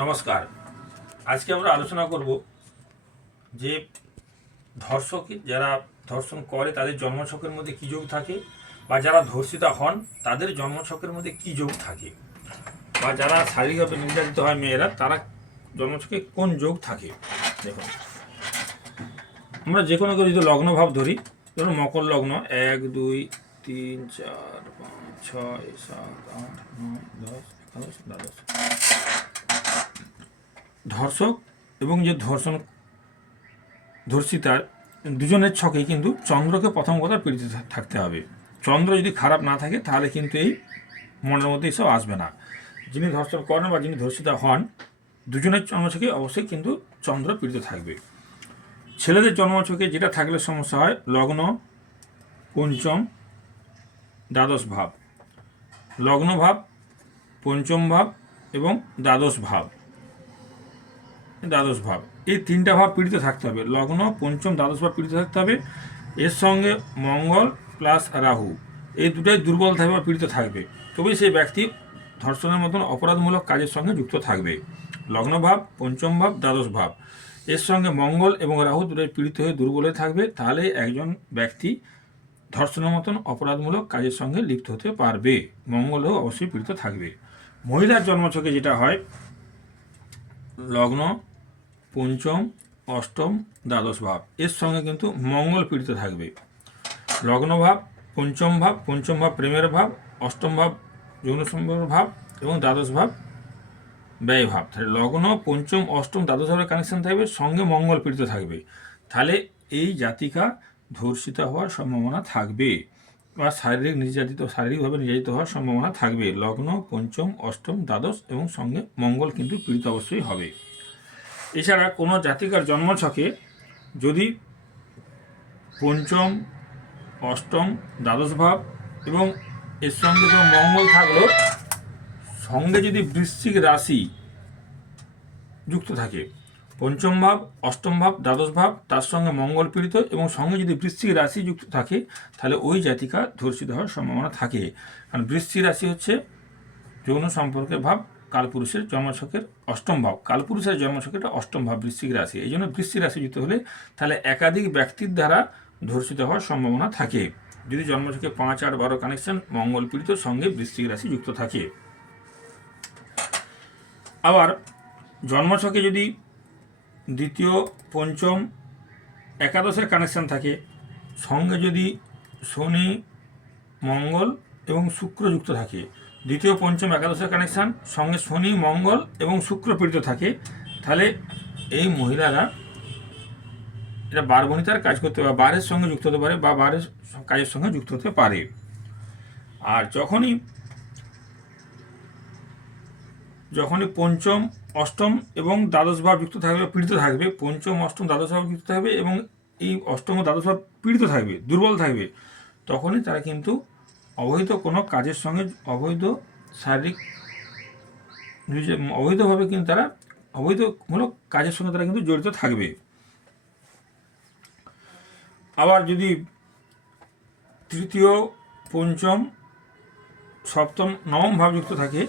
নমস্কার। আজকে আমরা আলোচনা করব যে ধর্ষক যারা ধর্ষণ করে তাদের জন্মছকের মধ্যে কী যোগ থাকে, বা যারা ধর্ষিতা হন তাদের জন্মছকের মধ্যে কী যোগ থাকে, বা যারা শারীরিকভাবে নির্যাতিত হয় মেয়েরা তারা জন্মছকে কোন যোগ থাকে। দেখুন, আমরা যে কোনো যদি লগ্নভাব ধরি, ধরুন মকর লগ্ন 1 2 3 4 5 6 7 8 9 10 11 12। ধর্ষক এবং যে ধর্ষিতার দুজনের ছকে কিন্তু চন্দ্রকে প্রথম কথা পীড়িত থাকতে হবে। চন্দ্র যদি খারাপ না থাকে তাহলে কিন্তু এই মনের মধ্যে এসব আসবে না। যিনি ধর্ষণ করেন বা যিনি ধর্ষিতা হন দুজনের জন্মছকে অবশ্যই কিন্তু চন্দ্র পীড়িত থাকবে। ছেলেদের জন্মছকে যেটা থাকলে সমস্যা হয়, লগ্ন, পঞ্চম, দ্বাদশ ভাব, লগ্ন ভাব, পঞ্চম ভাব এবং দ্বাদশ ভাব এই তিনটা ভাব পীড়িত থাকতে হবে। লগ্ন, পঞ্চম, দ্বাদশ ভাব পীড়িত থাকতে হবে। এর সঙ্গে মঙ্গল প্লাস রাহু এই দুটাই দুর্বল থাকবে বা পীড়িত থাকবে, তবেই সেই ব্যক্তি ধর্ষণের মতন অপরাধমূলক কাজের সঙ্গে যুক্ত থাকবে। লগ্ন ভাব, পঞ্চম ভাব, দ্বাদশ ভাব এর সঙ্গে মঙ্গল এবং রাহু দুটাই পীড়িত হয়ে দুর্বল হয়ে থাকবে, তাহলে একজন ব্যক্তি ধর্ষণের মতন অপরাধমূলক কাজের সঙ্গে লিপ্ত হতে পারবে। মঙ্গলও অবশ্যই পীড়িত থাকবে। মহিলার জন্মছকে যেটা হয়, লগ্ন, পঞ্চম, অষ্টম, দ্বাদশ ভাব এর সঙ্গে কিন্তু মঙ্গল পীড়িত থাকবে। লগ্ন ভাব, পঞ্চম ভাব প্রেমের ভাব, অষ্টম ভাব যৌন সম্পর্কের ভাব এবং দ্বাদশ ভাব ব্যয় ভাব। তাহলে লগ্ন, পঞ্চম, অষ্টম, দ্বাদশ ভাবের কানেকশন থাকবে, সঙ্গে মঙ্গল পীড়িত থাকবে, তাহলে এই জাতিকা ধর্ষিতা হওয়ার সম্ভাবনা থাকবে বা শারীরিকভাবে নির্যাতিত হওয়ার সম্ভাবনা থাকবে। লগ্ন, পঞ্চম, অষ্টম, দ্বাদশ এবং সঙ্গে মঙ্গল কিন্তু পীড়িত অবশ্যই হবে। এছাড়া কোনো জাতিকার জন্মছকে যদি পঞ্চম, অষ্টম, দ্বাদশ ভাব এবং এর সঙ্গে তো মঙ্গল থাকলো, সঙ্গে যদি বৃশ্চিক রাশি যুক্ত থাকে, পঞ্চম ভাব, অষ্টম ভাব, দ্বাদশ ভাব তার সঙ্গে মঙ্গল পীড়িত এবং সঙ্গে যদি বৃশ্চিক রাশি যুক্ত থাকে, তাহলে ওই জাতিকা ধর্ষিত হওয়ার সম্ভাবনা থাকে। কারণ বৃশ্চিক রাশি হচ্ছে যৌন সম্পর্কের ভাব, কালপুরুষের জন্মছকের অষ্টম ভাব, কালপুরুষের জন্মছকের অষ্টম ভাব বৃশ্চিক রাশি। এই জন্য বৃশ্চিক রাশি যুক্ত হলে তাহলে একাধিক ব্যক্তির দ্বারা ধর্ষিত হওয়ার সম্ভাবনা থাকে, যদি জন্মছকে 5, 8, 12 কানেকশন মঙ্গল পীড়িত সঙ্গে বৃশ্চিক রাশি যুক্ত থাকে। আবার জন্মছকে যদি দ্বিতীয়, পঞ্চম, একাদশের কানেকশন থাকে, সঙ্গে যদি শনি, মঙ্গল এবং শুক্র যুক্ত থাকে, দ্বিতীয়, পঞ্চম, একাদশের কানেকশান সঙ্গে শনি, মঙ্গল এবং শুক্র পীড়িত থাকে, তাহলে এই মহিলারা এটা বারবণিতার কাজ করতে পারে, বারের সঙ্গে যুক্ত হতে পারে বা বারের কাজের সঙ্গে যুক্ত হতে পারে। আর যখনই পঞ্চম, অষ্টম এবং দ্বাদশ ভাব যুক্ত থাকবে, পীড়িত থাকবে, পঞ্চম, অষ্টম, দ্বাদশ ভাব যুক্ত থাকবে এবং এই অষ্টম ও দ্বাদশ ভাব পীড়িত থাকবে, দুর্বল থাকবে, তখনই তারা কিন্তু অবৈধ কোনো কাজের সঙ্গে অবৈধভাবে কিন্তু তারা অবৈধমূলক কাজের সঙ্গে তারা কিন্তু জড়িত থাকবে। আবার যদি তৃতীয়, পঞ্চম, সপ্তম, নবম ভাব যুক্ত থাকে,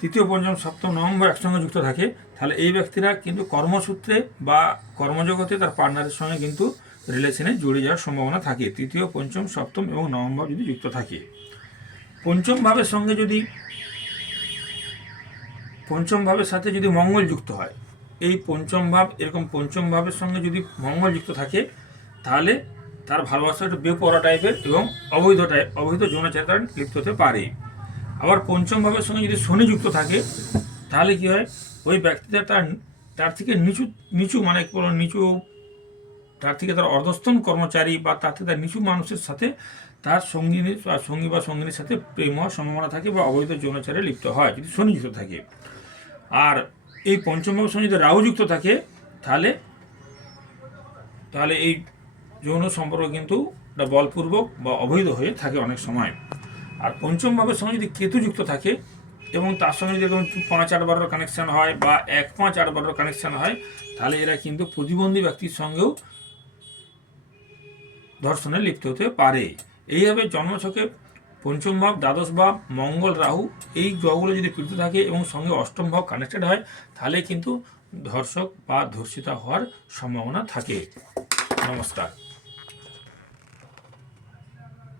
তৃতীয়, পঞ্চম, সপ্তম, নবম ভাব একসঙ্গে যুক্ত থাকে, তাহলে এই ব্যক্তিরা কিন্তু কর্মসূত্রে বা কর্মজগতে তার পার্টনারের সঙ্গে কিন্তু রিলেশনে জড়িয়ে যাওয়ার সম্ভাবনা থাকে, তৃতীয়, পঞ্চম, সপ্তম এবং নবম ভাব যদি যুক্ত থাকে। পঞ্চম ভাবের সঙ্গে যদি পঞ্চম ভাবের সাথে যদি মঙ্গল যুক্ত হয়, এই পঞ্চম ভাব এরকম পঞ্চম ভাবের সঙ্গে যদি মঙ্গল যুক্ত থাকে, তাহলে তার ভালোবাসা একটু বেপরোয়া টাইপের এবং অবৈধ যৌনাচারে তারা লিপ্ত হতে পারে। আবার পঞ্চম ভাবের সঙ্গে যদি শনি যুক্ত থাকে, তাহলে কি হয়, ওই ব্যক্তিটা তার থেকে নিচু মানে কোনো নিচু, তার থেকে তার অধস্তন কর্মচারী বা তার থেকে তার নিচু মানুষের সাথে তার সঙ্গী বা সঙ্গিনীর সাথে প্রেম হওয়ার সম্ভাবনা থাকে বা অবৈধ যৌনাচারে লিপ্ত হয় যদি শনি যুক্ত থাকে। আর এই পঞ্চম ভাবের সঙ্গে যদি রাহু যুক্ত থাকে, তাহলে এই যৌন সম্পর্ক কিন্তু এটা বলপূর্বক বা অবৈধ হয়ে থাকে অনেক সময়। আর পঞ্চম ভাবের সঙ্গে যদি কেতু যুক্ত থাকে এবং তার সঙ্গে যদি 5, 8, 12 কানেকশান হয় বা 1, 5, 8, 12 কানেকশান হয়, তাহলে এরা কিন্তু প্রতিবন্ধী ব্যক্তির সঙ্গেও ধর্ষণে লিপ্ত হতে পারে। এইভাবে জন্মছকে পঞ্চম ভাব, দ্বাদশ ভাব, মঙ্গল, রাহু, এই গ্রহগুলো যদি পীড়িত থাকে এবং সঙ্গে অষ্টম ভাব কানেক্টেড হয়, তাহলে কিন্তু ধর্ষক বা ধর্ষিতা হওয়ার সম্ভাবনা থাকে। নমস্কার।